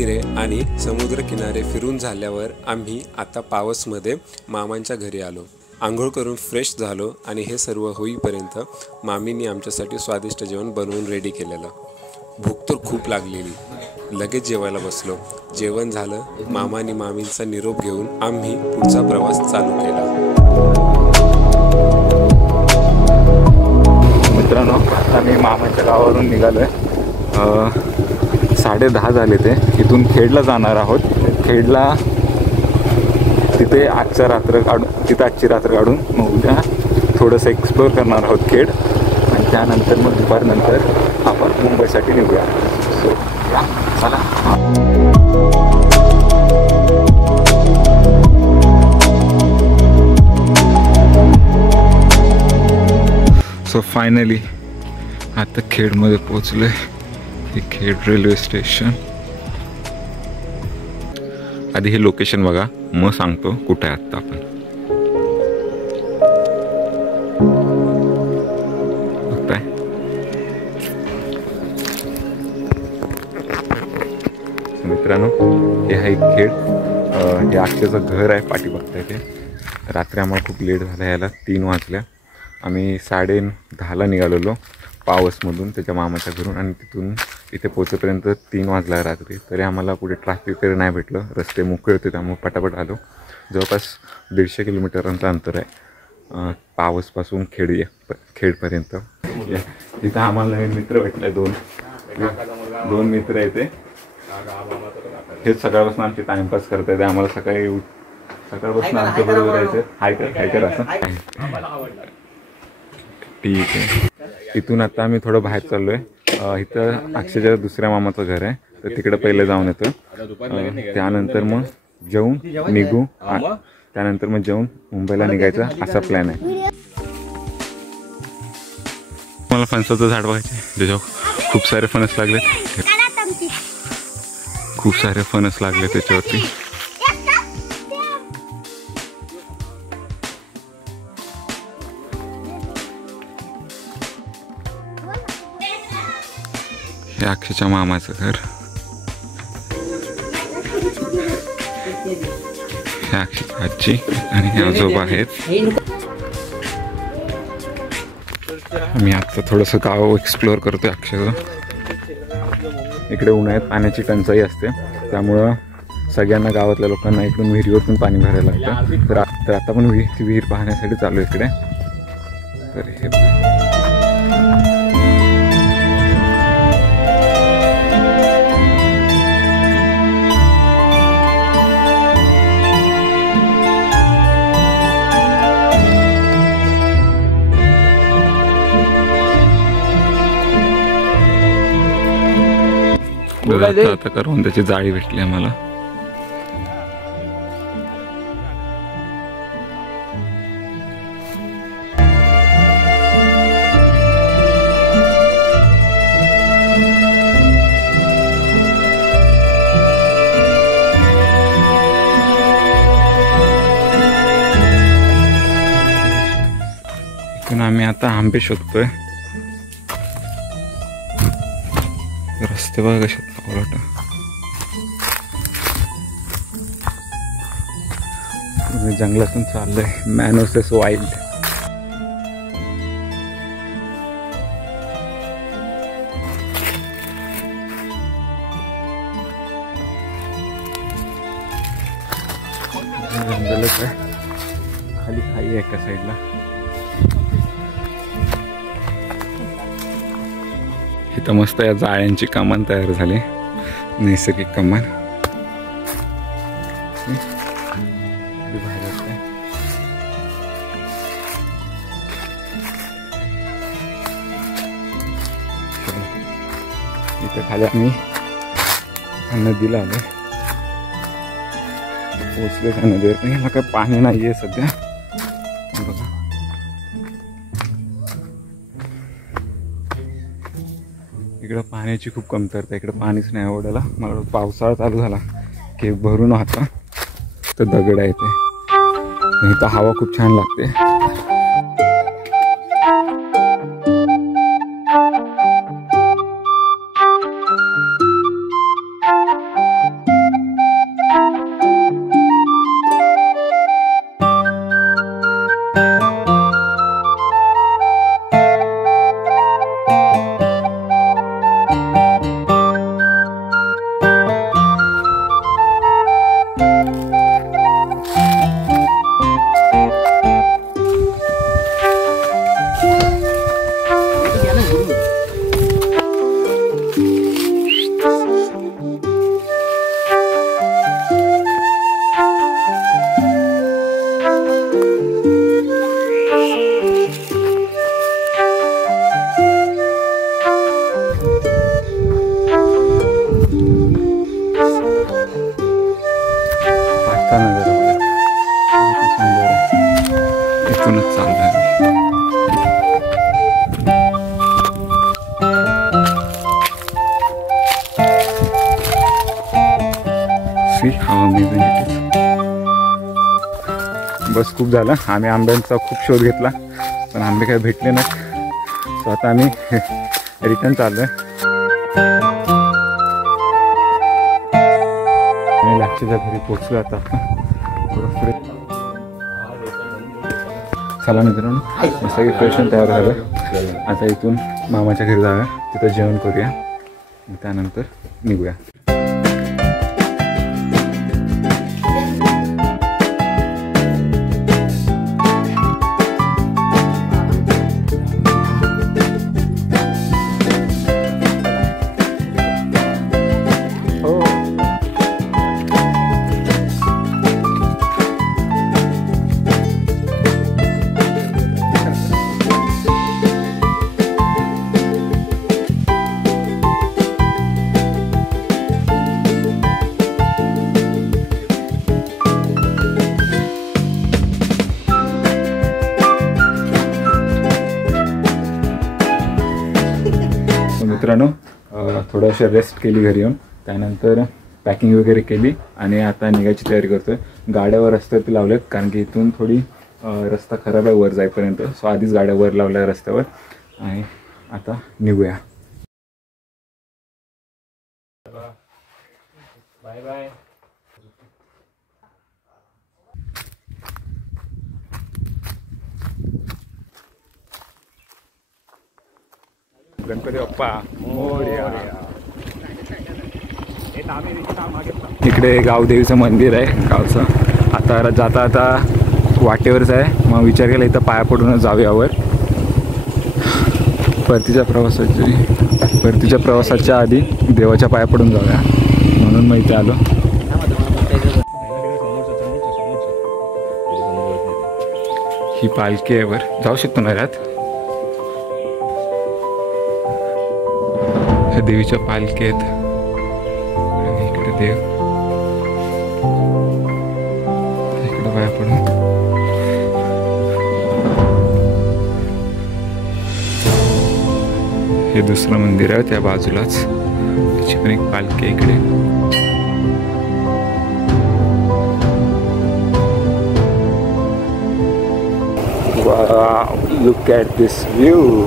मंदिरे आणि समुद्र किनारे फिरून झाल्यावर आम्ही आता पावसमध्ये मामांच्या घरी आलो. आंघोळ करून फ्रेश झालो आणि हे सर्व होईपर्यंत मामींनी आमच्यासाठी स्वादिष्ट जेवण बनवून रेडी केलेलं. भूक तर खूप लागलेली. लगेच जेवायला बसलो. जेवण झालं. मामा आणि मामींचा निरोप घेऊन आम्ही पुढचा प्रवास चालू केला. मित्रांनो, आता मी मामाच्या गावावरून निघालोय. 10:30 झाले ते. इथून खेडला जाणार आहोत. खेडला तिथे आजची रात्र काढून मग उद्या थोडंसं एक्सप्लोअर करणार आहोत खेड, आणि त्यानंतर मग दुपारनंतर आपण मुंबईसाठी निघूया. सो या चला. सो फायनली आता खेडमध्ये पोचलोय. हे खेड रेल्वे स्टेशन. आधी हे लोकेशन बघा, मग सांगतो कुठे आहे आत्ता आपण. बघताय मित्रांनो, हे आहे खेड. हे अक्षयचं घर आहे पाठी बघताय ते. रात्री आम्हाला खूप लेट झाला यायला. 3 वाजल्या. आम्ही 10:30ला निघालेलो पावसमधून त्याच्या मामाच्या घरून, आणि तिथून इथे पोचेपर्यंत 3 वाजला रात्री. तरी आम्हाला कुठे ट्रॅफिक वगैरे नाही भेटलं. रस्ते मोकळे होते, त्यामुळे पटापट आलो. जवळपास 150 किलोमीटरांचं अंतर आहे पावसपासून खेडपर्यंत. तिथं आम्हाला नवीन मित्र भेटले. दोन मित्र आहेत ते. हेच सकाळपासून आमची टाइमपास करत आहेत. आम्हाला सकाळपासून आमच्या बरोबर यायचं. हाय कर असं. ठीक आहे. इथून आता आम्ही थोडं बाहेर चाललोय. इथं अक्षयच्या दुसऱ्या मामाचं घर आहे, तर तिकडे पहिले जाऊन येतो. त्यानंतर मग जेवून निघू. त्यानंतर मग जेवून मुंबईला निघायचा असा प्लॅन आहे. मला फणसाचं झाड बघायचे, त्याच्यावर खूप सारे फणस लागले. त्याच्यावरती. हे अक्षयच्या मामाचं घर. हे अक्षयची आजी आणि हे आजोबा आहेत. मी आता थोडंसं गाव एक्सप्लोअर करतोय अक्षयचं. इकडे उन्हाळ्यात पाण्याची टंचाई असते, त्यामुळं सगळ्यांना गावातल्या लोकांना इकडून विहिरीवरून पाणी भरायला लागतं. तर आता पण विहीर पाहण्यासाठी चालू आहे इकडे. तर हे आता करून त्याची जाळी भेटली आम्हाला. इथून आम्ही आता आंबे शोधतोय. रस्ते बघा कसे पावलाट. जंगलातून चाललंय. Man versus wild. जंगलच आहे. खाली खाई आहे एका साईडला. इथं मस्त या जाळ्यांची कमान तयार झाली. नैसर्गिक कमान. इथं खाली आम्ही नदीला आलो. पोचले त्या नदीवर, पण ह्याला काय पाणी नाहीये सध्या. बघा इकडं पाण्याची खूप कमतरता. इकडं पाणीच नाही ओढायला. मला पावसाळा चालू झाला की भरून आता तर दगड आहे ते. इथं हवा खूप छान लागते. See how amazing it is. बस खूप झालं. आम्ही आंब्यांचा खूप शोध घेतला पण आंबे काही भेटले नाहीत. सो आता आम्ही रिटर्न चाललो आहे. लाक्षीच्या घरी पोचलो आता आपण थोडं पुढे. चला मित्रांनो मस्त की फ्रेश तयार झालं. आता इथून मामाच्या घरी जाऊया, तिथं जेवण करूया, त्यानंतर निघूया. मित्रांनो थोडंसं रेस्ट केली घरी येऊन, त्यानंतर पॅकिंग वगैरे केली आणि आता निघायची तयारी करतोय. गाड्यावर रस्त्यावरती लावल्यात कारण की इथून थोडी रस्ता खराब आहे वर जाईपर्यंत. सो आधीच गाड्या वर लावल्या रस्त्यावर आणि आता निघूया. Bye bye. गणपती बाप्पा मोरया. इकडे गावदेवीचं मंदिर आहे गावचं. आता जाता आता वाटेवरच आहे, मग विचार केला इथं पाया पडूनच जाऊयावर. परतीच्या प्रवासाच्या आधी देवाच्या पाया पडून जाऊया म्हणून मग इथे आलो. ही पालखी आहे वर, जाऊ शकतो ना यात. देवीच्या पालखी आहेत आणि इकडे देव, इकडे पाया पडून. हे दुसरं मंदिर आहे त्या बाजूलाच, त्याची पण एक पालखी आहे इकडे. Wow, look at this view.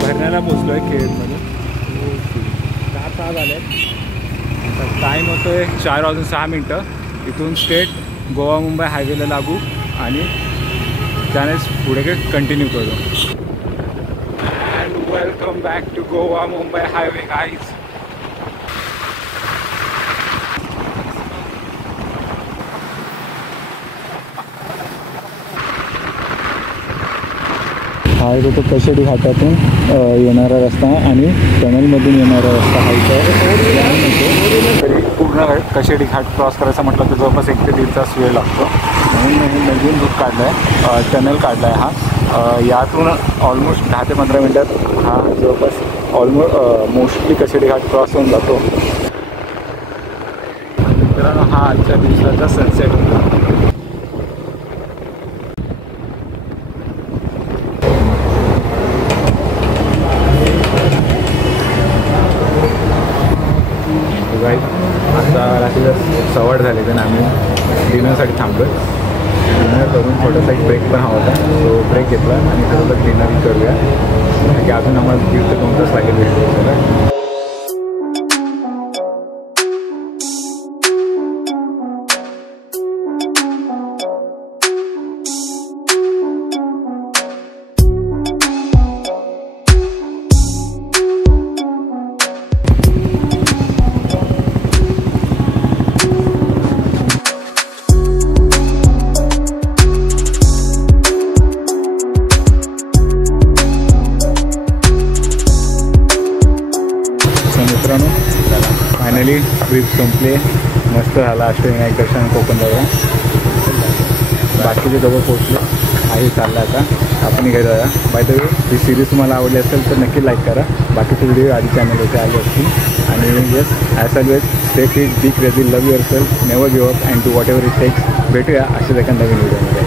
भरण्याला पोचलोय खेडमध्ये. 4 झाले. टाईम होतोय 4:06. इथून स्ट्रेट गोवा मुंबई हायवेला लागू आणि त्यानेच पुढे कंटिन्यू करू. And welcome back to Goa Mumbai highway guys. हा आहे तो कशेडी घाटातून येणारा रस्ता आणि टनलमधून येणारा रस्ता हा इथं. तरी पूर्ण कशेडी घाट क्रॉस करायचा म्हटलं तर जवळपास 1 ते 1.5 तास वेळ लागतो. म्हणून हे नवीन रूट काढला आहे, टनल काढला आहे हा. यातून ऑलमोस्ट 10 ते 15 मिनटात हा जवळपास मोस्टली कशेडी घाट क्रॉस होऊन जातो. मित्रांनो हा आजच्या दिवसाचा सनसेट होता. आता रात्रीला 8:15 झाले तर आम्ही डिनरसाठी थांबलो. डिनर करून थोडासा एक ब्रेक पण हवा होता, सो ब्रेक घेतला आणि थोडंसं डिनर करूया की अजून आम्हाला 1.5 ते 2 तास लागेल भेट पोहोचायला. मित्रांनो फायनली ट्रिप संपली, मस्त झाला. अष्टविनायक दर्शन कोकण जवळ बाकीचे जवळ पोहोचले. आहे चालला आता आपण घरी जाऊया. By the way he series तुम्हाला आवडली असेल तर नक्की लाईक करा. बाकीचे व्हिडिओ आधी चॅनलवरती आले असतील. आणि yes as always stay fit, be crazy, love yourself, never give up and do whatever it takes. भेटूया अशाच एका नवीन व्हिडिओमध्ये.